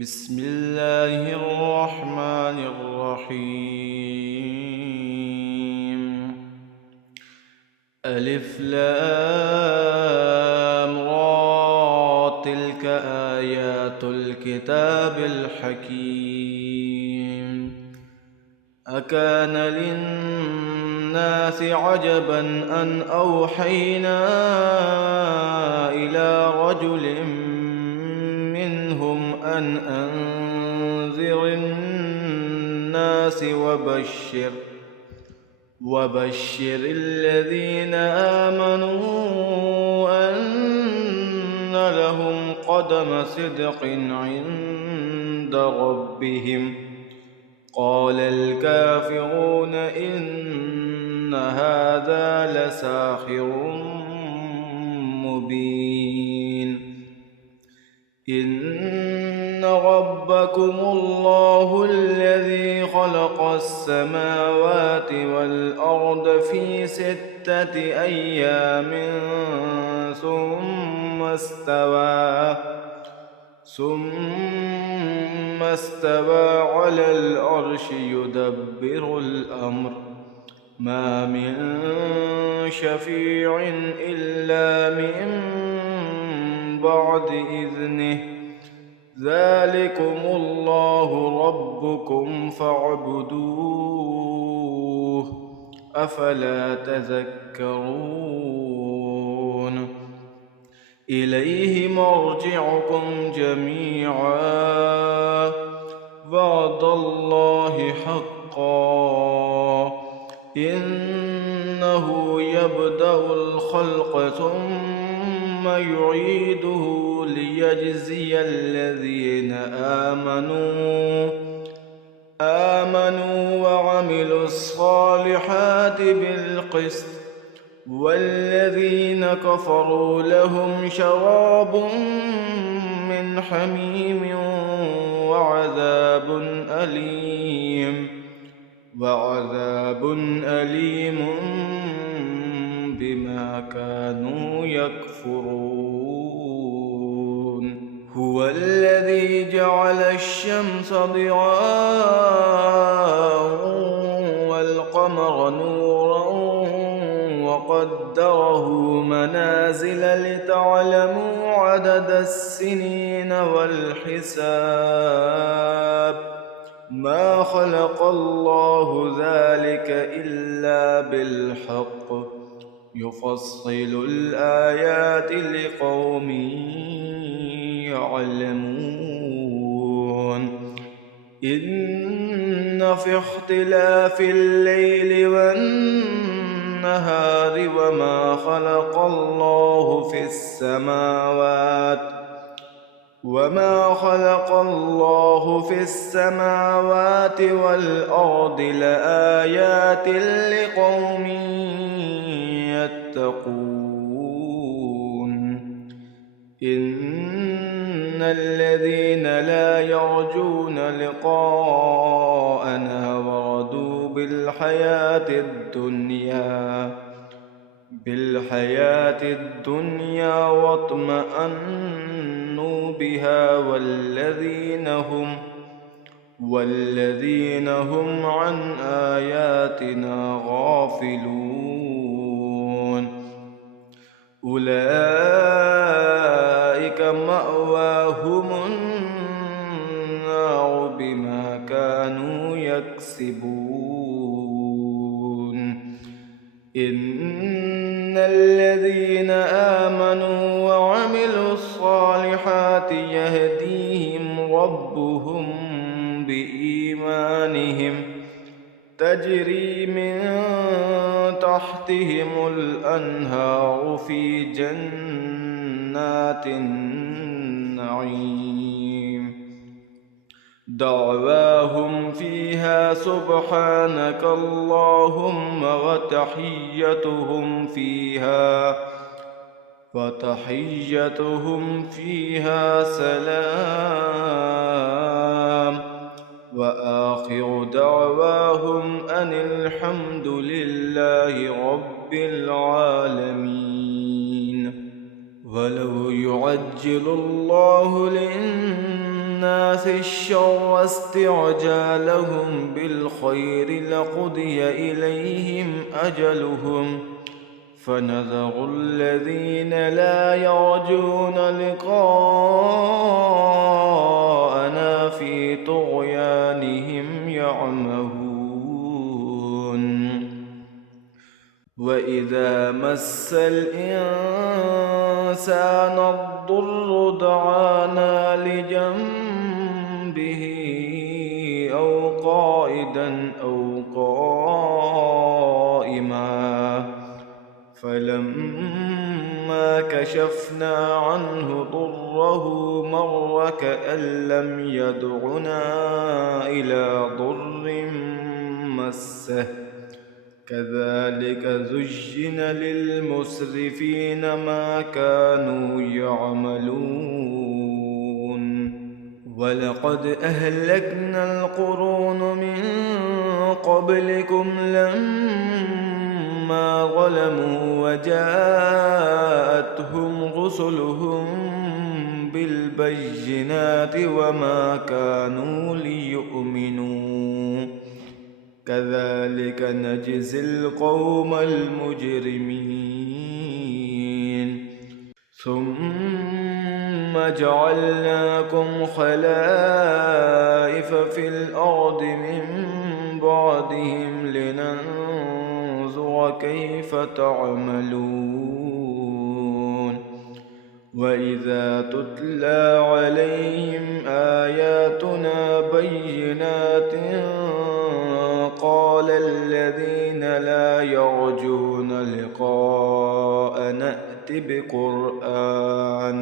بسم الله الرحمن الرحيم. ألف لام را، تلك آيات الكتاب الحكيم. أكان للناس عجبا أن أوحينا إلى رجل منهم أن أنذر الناس وبشر الذين آمنوا أن لهم قدم صدق عند ربهم. قال الكافرون إن هذا لساحر مبين. إن ربكم الله الذي خلق السماوات والأرض في 6 أيام ثم استوى على العرش يدبر الأمر. ما من شفيع إلا من بعد إذنه. ذلكم الله ربكم فاعبدوه، أفلا تذكرون. إليه مرجعكم جميعا، وعد الله حقا. إنه يبدأ الخلق ثم يعيده ليجزي الذين آمنوا وعملوا الصالحات بالقسط، والذين كفروا لهم شراب من حميم وعذاب أليم بما كانوا يكفرون. هو الذي جعل الشمس ضياء والقمر نورا وقدره منازل لتعلموا عدد السنين والحساب. ما خلق الله ذلك إلا بالحق، يفصل الآيات لقوم يعلمون. إن في اختلاف الليل والنهار وما خلق الله في السماوات والأرض لآيات لقوم يتقون. إن الذين لا يرجون لقاءنا ورضوا بالحياة الدنيا واطمأنوا بها والذين هم عن آياتنا غافلون. أولئك مأواهم النار بما كانوا يكسبون. إن الذين آمنوا وعملوا الصالحات يهديهم ربهم بإيمانهم، تجري من تحتهم الأنهار في جنات النعيم. دعواهم فيها سبحانك اللهم وتحيتهم فيها سلام. وآخر دعواهم أن الحمد لله رب العالمين. ولو يعجل الله للناس الناس الشر استعجالهم بالخير لقضي إليهم أجلهم فنذر الذين لا يرجون لقاءنا في طغيانهم يعمهون وإذا مس الإنسان الضر دعانا لجنبه أو قاعدا أو قائما فلما كشفنا عنه ضره مر كأن لم يدعنا إلى ضر مسه كذلك زين للمسرفين ما كانوا يعملون ولقد أهلكنا القرون من قبلكم لما ظلموا وجاءتهم رسلهم بالبينات وما كانوا ليؤمنوا كذلك نجزي القوم المجرمين ثم جعلناكم خلائف في الأرض من بعدهم لننظر كيف تعملون وإذا تتلى عليهم آياتنا بينات قال الذين لا يرجون لقاء نأت بقرآن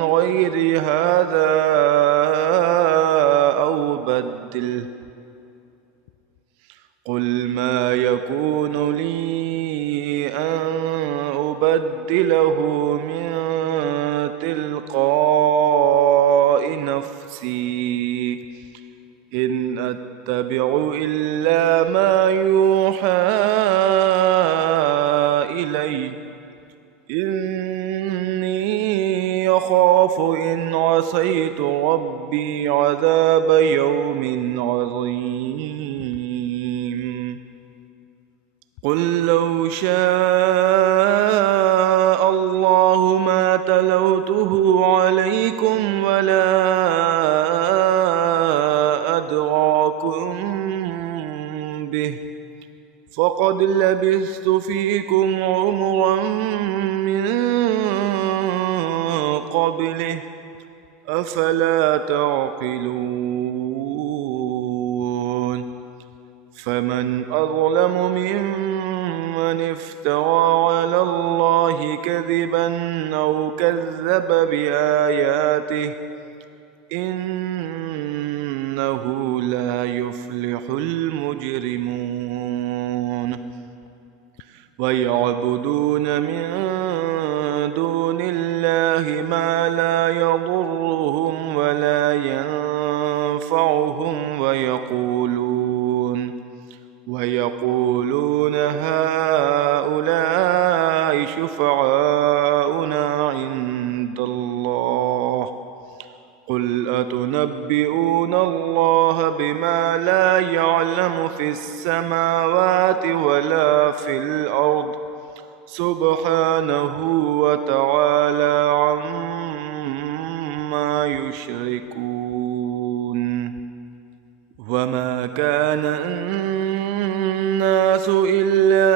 غير هذا أو بدله قل ما يكون لي أن أبدله من تلقاء نفسي إن أتبع إلا ما يوحى إلي إني يخاف إن عصيت ربي عذاب يوم عظيم قل لو شاء الله ما تلوته عليكم ولا أدراكم به فقد لبثت فيكم عمرا من قبله أفلا تعقلون فمن أظلم ممن افترى على الله كذبا أو كذب بآياته إنه لا يفلح المجرمون ويعبدون من دون الله ما لا يضرهم ولا ينفعهم ويقولون هؤلاء شفعاؤنا عند الله قل أتنبئون الله بما لا يعلم في السماوات ولا في الأرض سبحانه وتعالى عما يشركون وما كان الناس إلا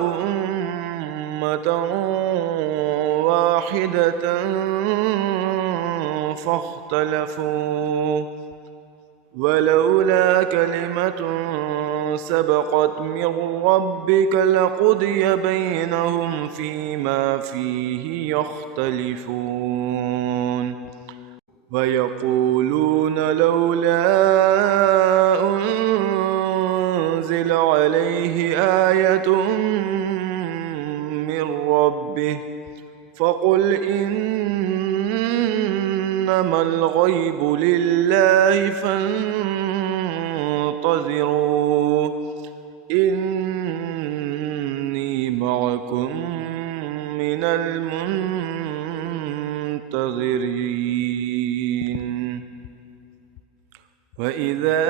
أمة واحدة فاختلفوا ولولا كلمة سبقت من ربك لقضي بينهم فيما فيه يختلفون ويقولون لولا أنزل عليه آية من ربه فقل إنما الغيب لله فانتظروا إني معكم من المنتظرين منتظرين وإذا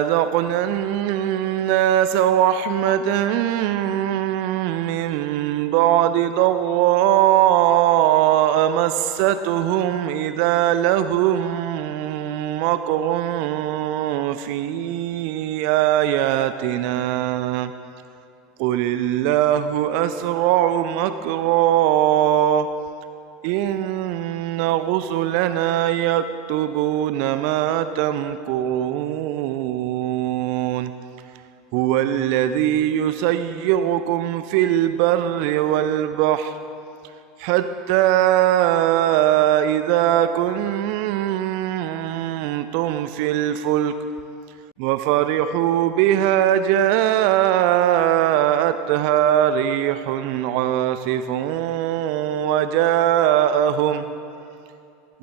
أذقنا الناس رحمة من بعد ضراء مستهم إذا لهم مكر في آياتنا قل الله أسرع مكرا إن رسلنا يكتبون ما تمكرون هو الذي يسيركم في البر والبحر حتى إذا كنتم في الفلك وفرحوا بها جاءتها ريح عاصف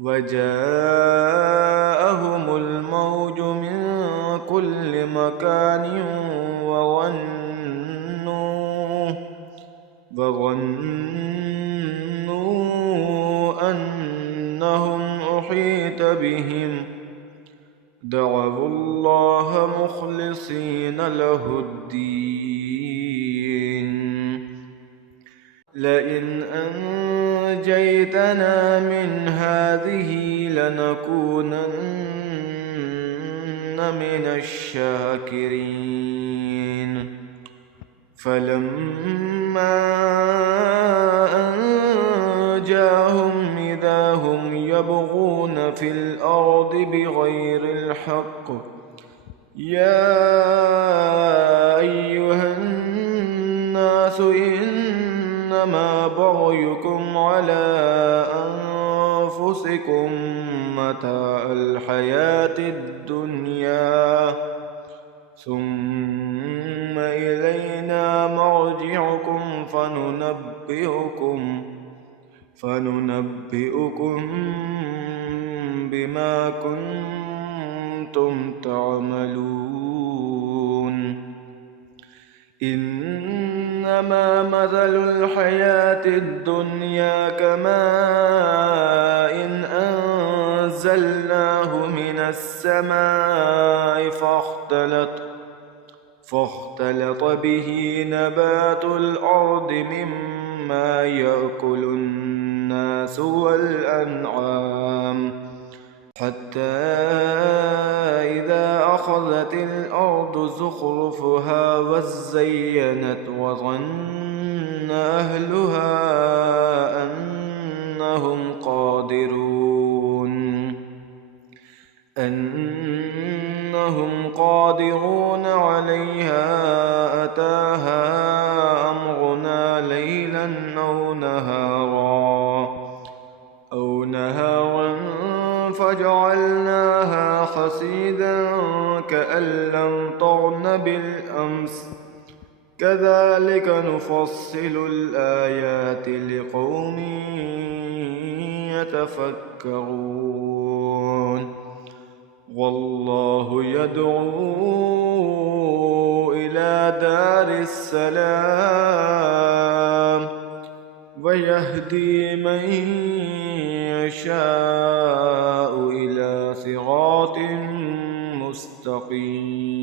وجاءهم الموج من كل مكان وظنوا أنهم أحيط بهم دعوا الله مخلصين له الدين لئن أنجيتنا من هذه لنكونن من الشاكرين فلما أنجاهم إذا هم يبغون في الأرض بغير الحق يا أيها الناس إنما بغيكم على أنفسكم متاع الحياة الدنيا ثم إلينا مرجعكم فننبئكم بما كنتم تعملون إنما مثل الحياة الدنيا كماء إن أنزلناه من السماء فاختلط به نبات الأرض مما يأكل الناس والأنعام حتى إذا أخذت الأرض زخرفها وزينت وظن أهلها أنهم قادرون عليها أتاها أمرنا ليلا أو نهارا فجعلناها حصيدا كأن لم تغن بالأمس كذلك نفصل الآيات لقوم يتفكرون والله يدعو إلى دار السلام ويهدي من يشاء إلى صراط مستقيم